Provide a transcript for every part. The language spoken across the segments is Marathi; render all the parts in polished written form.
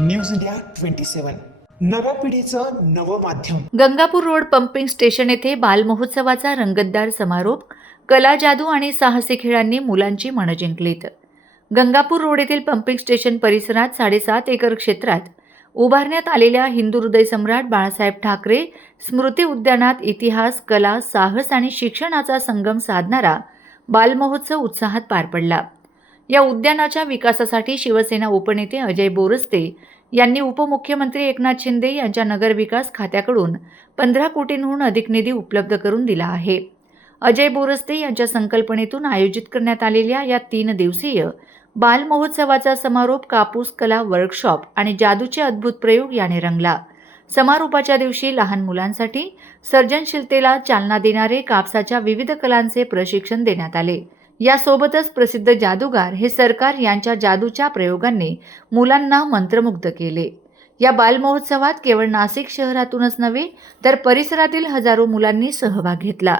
न्यूज इंडिया 27 नव्या पिढीचं नवं माध्यम। गंगापूर रोड पंपिंग स्टेशन येथे बालमहोत्सवाचा रंगतदार समारोप, कला, जादू आणि साहसी खेळांनी मुलांची मनं जिंकलीत। गंगापूर रोड येथील पंपिंग स्टेशन परिसरात 7.5 एकर क्षेत्रात उभारण्यात आलेल्या हिंदू हृदय सम्राट बाळासाहेब ठाकरे स्मृती उद्यानात इतिहास, कला, साहस आणि शिक्षणाचा संगम साधणारा बालमहोत्सव उत्साहात पार पडला। या उद्यानाच्या विकासासाठी शिवसेना उपनेते अजय बोरस्ते यांनी उपमुख्यमंत्री एकनाथ शिंदे यांच्या नगरविकास खात्याकडून 15 कोटींहून अधिक निधी उपलब्ध करून दिला आहे। अजय बोरस्ते यांच्या संकल्पनेतून आयोजित करण्यात आलेल्या या 3 दिवसीय बाल महोत्सवाचा समारोप कापूस कला वर्कशॉप आणि जादूचे अद्भुत प्रयोग याने रंगला। समारोपाच्या दिवशी लहान मुलांसाठी सर्जनशीलतेला चालना देणारे कापसाच्या विविध कलांचे प्रशिक्षण देण्यात आले। यासोबतच प्रसिद्ध जादूगार हे सरकार यांच्या जादूच्या प्रयोगांनी मुलांना मंत्रमुग्ध केले। या बाल महोत्सवात केवळ नाशिक शहरातूनच नव्हे तर परिसरातील हजारो मुलांनी सहभाग घेतला।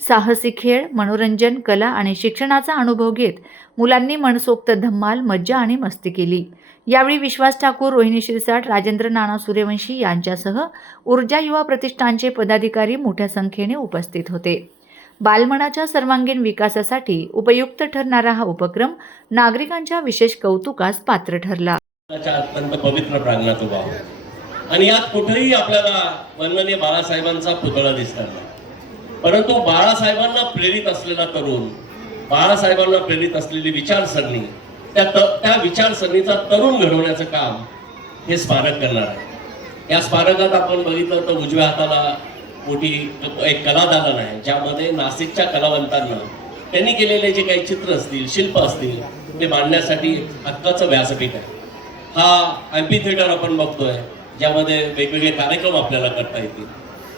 साहसी खेळ, मनोरंजन, कला आणि शिक्षणाचा अनुभव घेत मुलांनी मनसोक्त धम्माल, मज्जा आणि मस्ती केली। यावेळी विश्वास ठाकूर, रोहिणी शिरसाट, राजेंद्र नाना सूर्यवंशी यांच्यासह ऊर्जा युवा प्रतिष्ठानचे पदाधिकारी मोठ्या संख्येने उपस्थित होते। बालमनाच्या सर्वांगीण विकासासाठी उपयुक्त ठरणारा हा उपक्रम नागरिकांच्या विशेष कौतुकास पात्र ठरला। अत्यंत पवित्र प्रांगणात उभा आणि यात कुठेही आपल्याला वंदनीय बाळासाहेबांचा पुतळा दिसणार नाही, परंतु बाळासाहेबांना प्रेरित असलेला तरुण, बाळासाहेबांना प्रेरित असलेली विचारसरणी, त्या विचारसरणीचा तरुण घडवण्याचं काम हे स्मारक करणार आहे। या स्मारकात आपण बघितलं तर उजव्या हाताला मोठी एक कलादालन आहे, ज्यामध्ये नाशिकच्या कलावंतांना त्यांनी केलेले जे काही चित्र असतील, शिल्प असतील, ते मांडण्यासाठी हक्काचं व्यासपीठ आहे। हा एम्पी थिएटर आपण बघतोय, ज्यामध्ये वेगवेगळे कार्यक्रम आपल्याला करता येतील।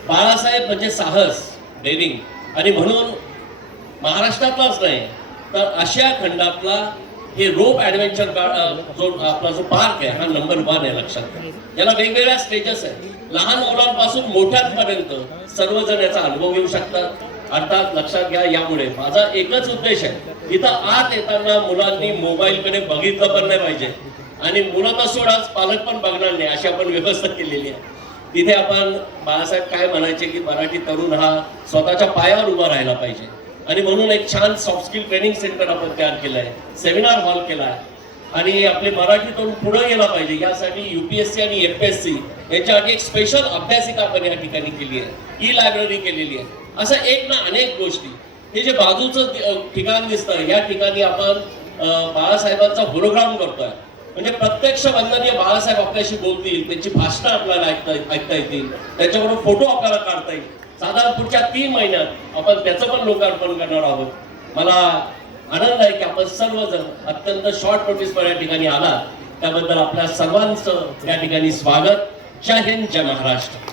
बाळासाहेब म्हणजे साहस, डेअरिंग, आणि म्हणून महाराष्ट्रातलाच नाही तर आशिया खंडातला हे रोप ॲडव्हेंचर जो आपला जो पार्क आहे हा नंबर 1 आहे। लक्षात घ्या, याला वेगवेगळ्या स्टेजेस आहेत। लहान मुलांपासून मोठ्यांपर्यंत सर्वजण याचा अनुभव घेऊ शकतात। अर्थात लक्षात घ्या, यामुळे माझा एकच उद्देश आहे, इथं आत येताना मुलांनी मोबाईलकडे बघितलं पण नाही पाहिजे आणि मुलं तर सोडाच, पालक पण बघणार नाही, अशी आपण व्यवस्था केलेली आहे। तिथे आपण बाळासाहेब काय म्हणायचे की मराठी तरुण हा स्वतःच्या पायावर उभा राहायला पाहिजे आणि म्हणून एक छान सॉफ्ट स्किल ट्रेनिंग सेंटर आपण तयार केलं आहे, सेमिनार हॉल केला आहे आणि आपले मराठी तरुण पुढे गेला पाहिजे यासाठी UPSC आणि MPSC याच्यासाठी एक स्पेशल अभ्यासिका आपण या ठिकाणी केली आहे, ई-लायब्ररी केलेली आहे। असं एक ना अनेक गोष्टी। हे जे बाजूचं ठिकाण दिसतं, या ठिकाणी आपण बाळासाहेबांचा होलोग्राम करतोय, म्हणजे प्रत्यक्ष वंदनीय बाळासाहेब आपल्याशी बोलतील, त्यांची भाषणं आपल्याला ऐकता येतील, त्याच्याबरोबर फोटो आपल्याला काढता येईल। साधारण पुढच्या 3 महिन्यात आपण त्याचं पण लोकार्पण करणार आहोत। मला आनंद आहे की आपण सर्वजण अत्यंत शॉर्ट नोटीसवर या ठिकाणी आलात, त्याबद्दल आपल्या सर्वांचं या ठिकाणी स्वागत। जय हिंद, जय महाराष्ट्र।